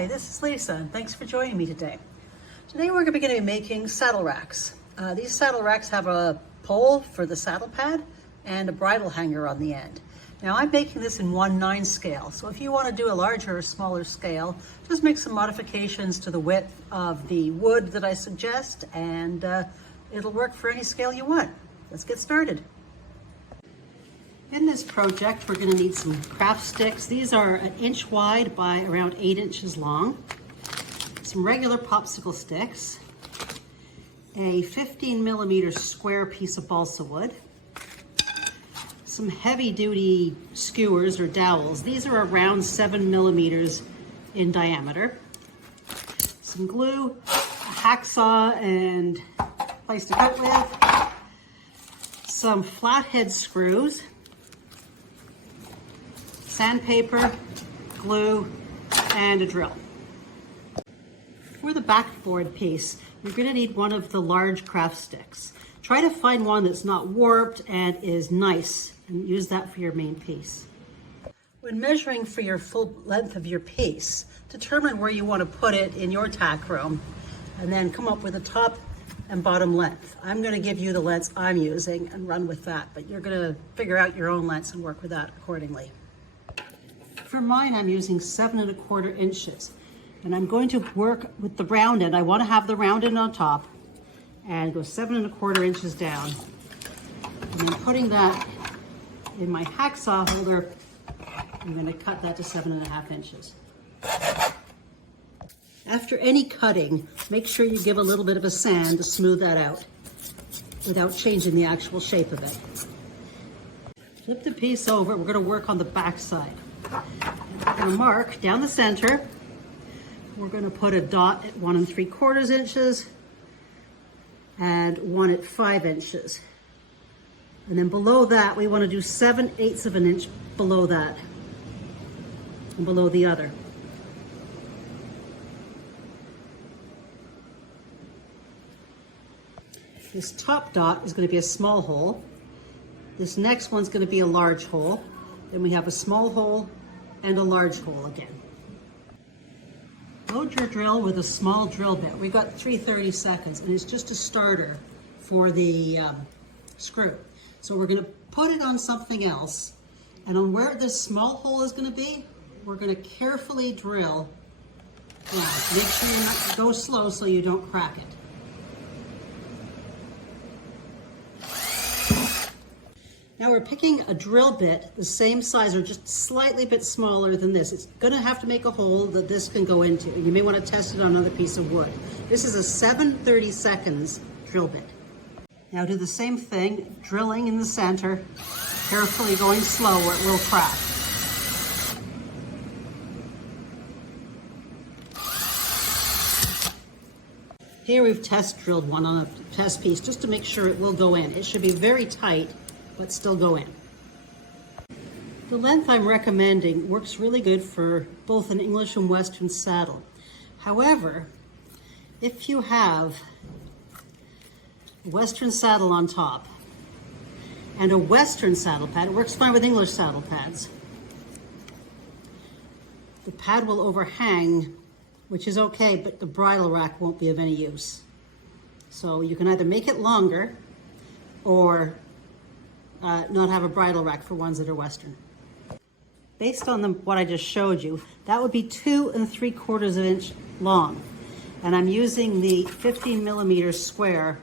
Hi, this is Lisa, and thanks for joining me today. Today we're going to be making saddle racks. These saddle racks have a pole for the saddle pad and a bridle hanger on the end. Now I'm making this in 1/9 scale, so if you want to do a larger or smaller scale, just make some modifications to the width of the wood that I suggest, and it'll work for any scale you want. Let's get started. In this project, we're going to need some craft sticks. These are 1 inch wide by around 8 inches long. Some regular popsicle sticks, a 15mm square piece of balsa wood, some heavy-duty skewers or dowels. These are around 7mm in diameter. Some glue, a hacksaw and place to cut with, some flathead screws, sandpaper, glue, and a drill. For the backboard piece, you're going to need one of the large craft sticks. Try to find one that's not warped and is nice, and use that for your main piece. When measuring for your full length of your piece, determine where you want to put it in your tack room, and then come up with a top and bottom length. I'm going to give you the lengths I'm using and run with that, but you're going to figure out your own lengths and work with that accordingly. For mine, I'm using 7 1/4 inches, and I'm going to work with the round end. I want to have the round end on top and go 7 1/4 inches down. And then putting that in my hacksaw holder, I'm going to cut that to 7.5 inches. After any cutting, make sure you give a little bit of a sand to smooth that out without changing the actual shape of it. Flip the piece over. We're going to work on the back side. We're going to mark down the center. We're going to put a dot at 1 3/4 inches and 1 at 5 inches. And then below that, we want to do 7/8 of an inch below that and below the other. This top dot is going to be a small hole. This next one's going to be a large hole. Then we have a small hole and a large hole again. Load your drill with a small drill bit. We've got 3/32, and it's just a starter for the screw. So we're going to put it on something else, and on where this small hole is going to be, we're going to carefully drill. Now, make sure you go slow so you don't crack it. Now we're picking a drill bit the same size or just slightly bit smaller than this. It's going to have to make a hole that this can go into. You may want to test it on another piece of wood. This is a 7/32 drill bit. Now do the same thing, drilling in the center, carefully going slow or it will crack. Here we've test drilled one on a test piece just to make sure it will go in. It should be very tight, but still go in. The length I'm recommending works really good for both an English and Western saddle. However, if you have a Western saddle on top and a Western saddle pad, it works fine with English saddle pads. The pad will overhang, which is okay, but the bridle rack won't be of any use. So you can either make it longer or not have a bridle rack for ones that are Western. Based on what I just showed you, that would be 2 3/4 inch long. And I'm using the 15mm square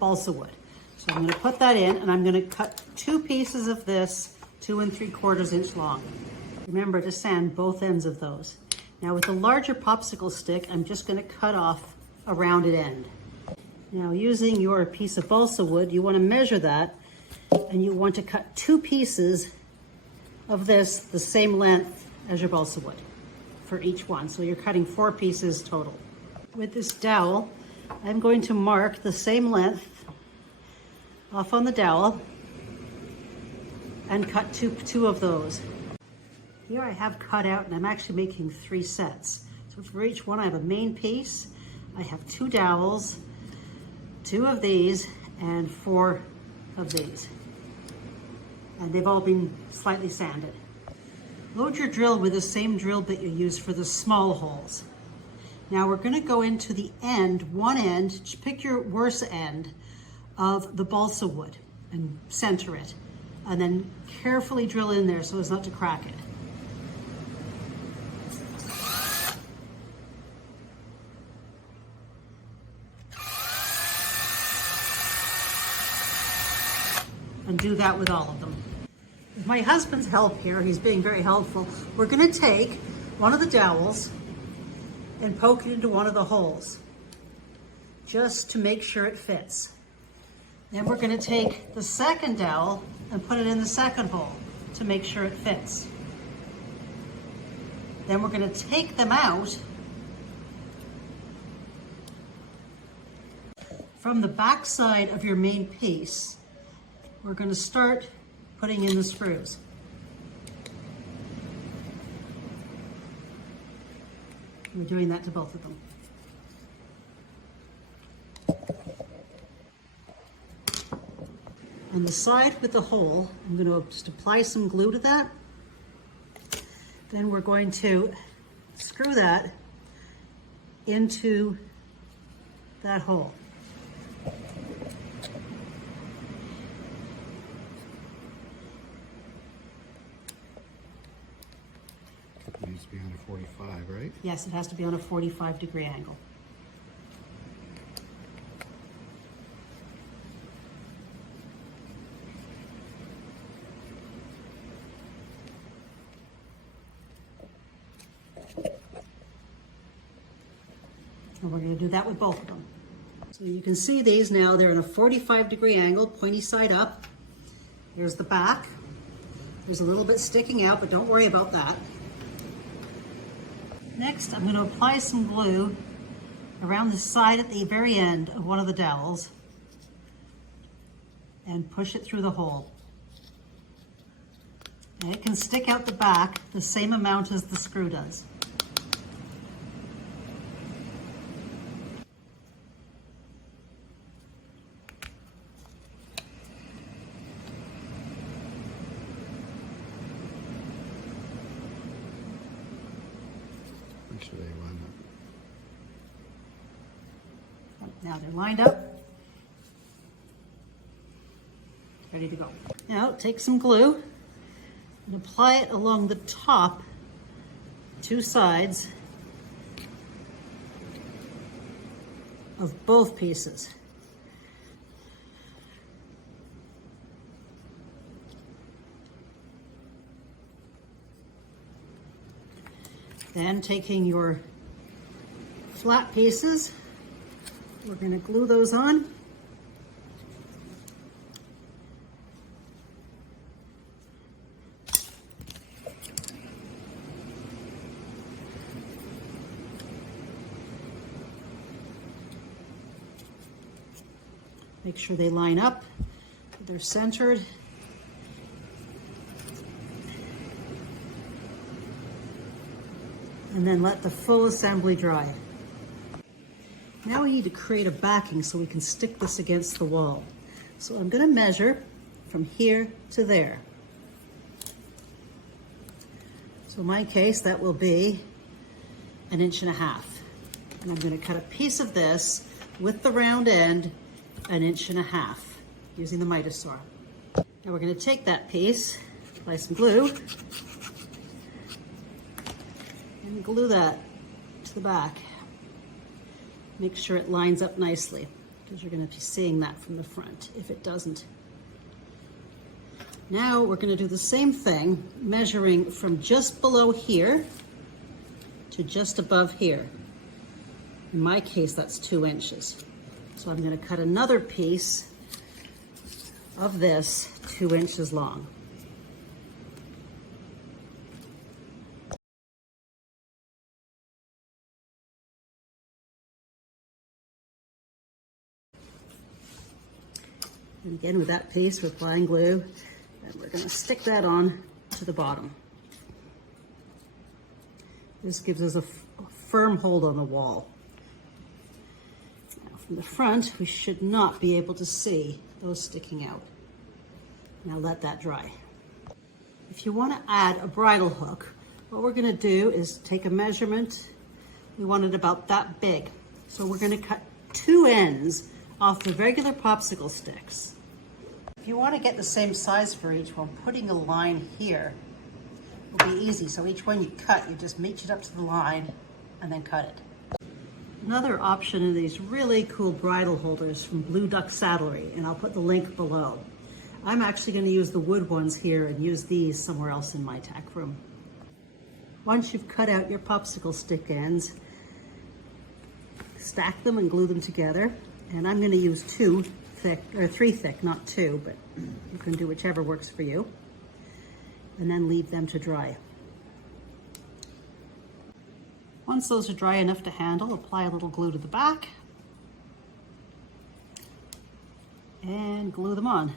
balsa wood. So I'm going to put that in, and I'm going to cut 2 pieces of this 2 3/4 inch long. Remember to sand both ends of those. Now with the larger popsicle stick, I'm just going to cut off a rounded end. Now using your piece of balsa wood, you want to measure that, and you want to cut 2 pieces of this the same length as your balsa wood for each one. So you're cutting 4 pieces total. With this dowel, I'm going to mark the same length off on the dowel and cut two of those. Here I have cut out, and I'm actually making 3 sets. So for each one, I have a main piece, I have 2 dowels, 2 of these, and 4 of these. And they've all been slightly sanded. Load your drill with the same drill bit you use for the small holes. Now we're going to go into the end, one end, just pick your worst end of the balsa wood and center it, and then carefully drill in there so as not to crack it. And do that with all of them. With my husband's help here, he's being very helpful, we're going to take one of the dowels and poke it into one of the holes just to make sure it fits. Then we're going to take the second dowel and put it in the second hole to make sure it fits. Then we're going to take them out from the back side of your main piece. We're going to start putting in the screws. We're doing that to both of them. On the side with the hole, I'm going to just apply some glue to that. Then we're going to screw that into that hole. It needs to be on a 45, right? Yes, it has to be on a 45-degree angle. And we're going to do that with both of them. So you can see these now, they're in a 45-degree angle, pointy side up. There's the back. There's a little bit sticking out, but don't worry about that. Next, I'm going to apply some glue around the side at the very end of one of the dowels and push it through the hole. And it can stick out the back the same amount as the screw does. Make sure they line up. Now they're lined up, ready to go. Now take some glue and apply it along the top, two sides of both pieces. Then taking your flat pieces, we're going to glue those on. Make sure they line up, they're centered. And then let the full assembly dry. Now we need to create a backing so we can stick this against the wall. So I'm going to measure from here to there. So in my case, that will be 1.5 inches. And I'm going to cut a piece of this with the round end 1.5 inches using the miter saw. Now we're going to take that piece, apply some glue, and glue that to the back. Make sure it lines up nicely because you're going to be seeing that from the front if it doesn't. Now we're going to do the same thing, measuring from just below here to just above here. In my case, that's 2 inches. So I'm going to cut another piece of this 2 inches long. And again, with that piece, we're applying glue, and we're going to stick that on to the bottom. This gives us a firm hold on the wall. Now, from the front, we should not be able to see those sticking out. Now let that dry. if you want to add a bridle hook, what we're going to do is take a measurement. We want it about that big. So we're going to cut 2 ends off the regular popsicle sticks. If you want to get the same size for each one, putting a line here will be easy. So each one you cut, you just match it up to the line and then cut it. Another option are these really cool bridle holders from Blue Duck Saddlery, and I'll put the link below. I'm actually going to use the wood ones here and use these somewhere else in my tack room. Once you've cut out your popsicle stick ends, stack them and glue them together. And I'm going to use 2 thick, or 3 thick, not 2, but you can do whichever works for you. And then leave them to dry. Once those are dry enough to handle, apply a little glue to the back and glue them on.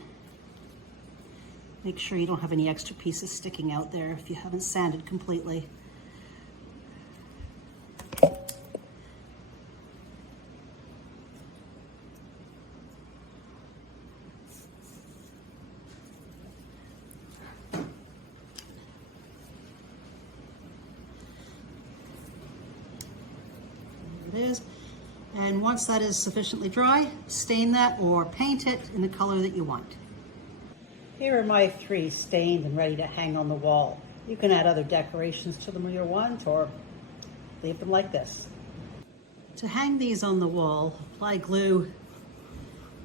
Make sure you don't have any extra pieces sticking out there if you haven't sanded completely. There it is. And once that is sufficiently dry, stain that or paint it in the color that you want. Here are my 3 stained and ready to hang on the wall. You can add other decorations to them if you want, or leave them like this. To hang these on the wall, apply glue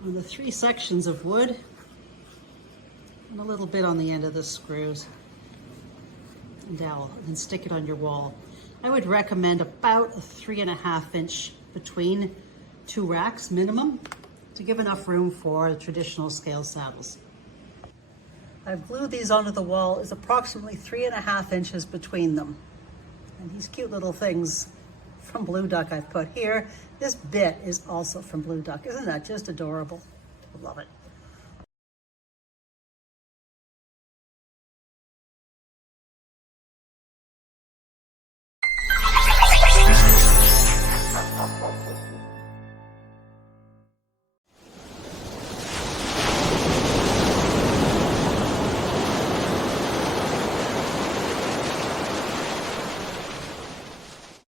on the 3 sections of wood and a little bit on the end of the screws and dowel, and then stick it on your wall. I would recommend about a 3.5 inch between 2 racks minimum to give enough room for the traditional scale saddles. I've glued these onto the wall. Is approximately 3.5 inches between them. And these cute little things from Blue Duck I've put here. This bit is also from Blue Duck. Isn't that just adorable? I love it.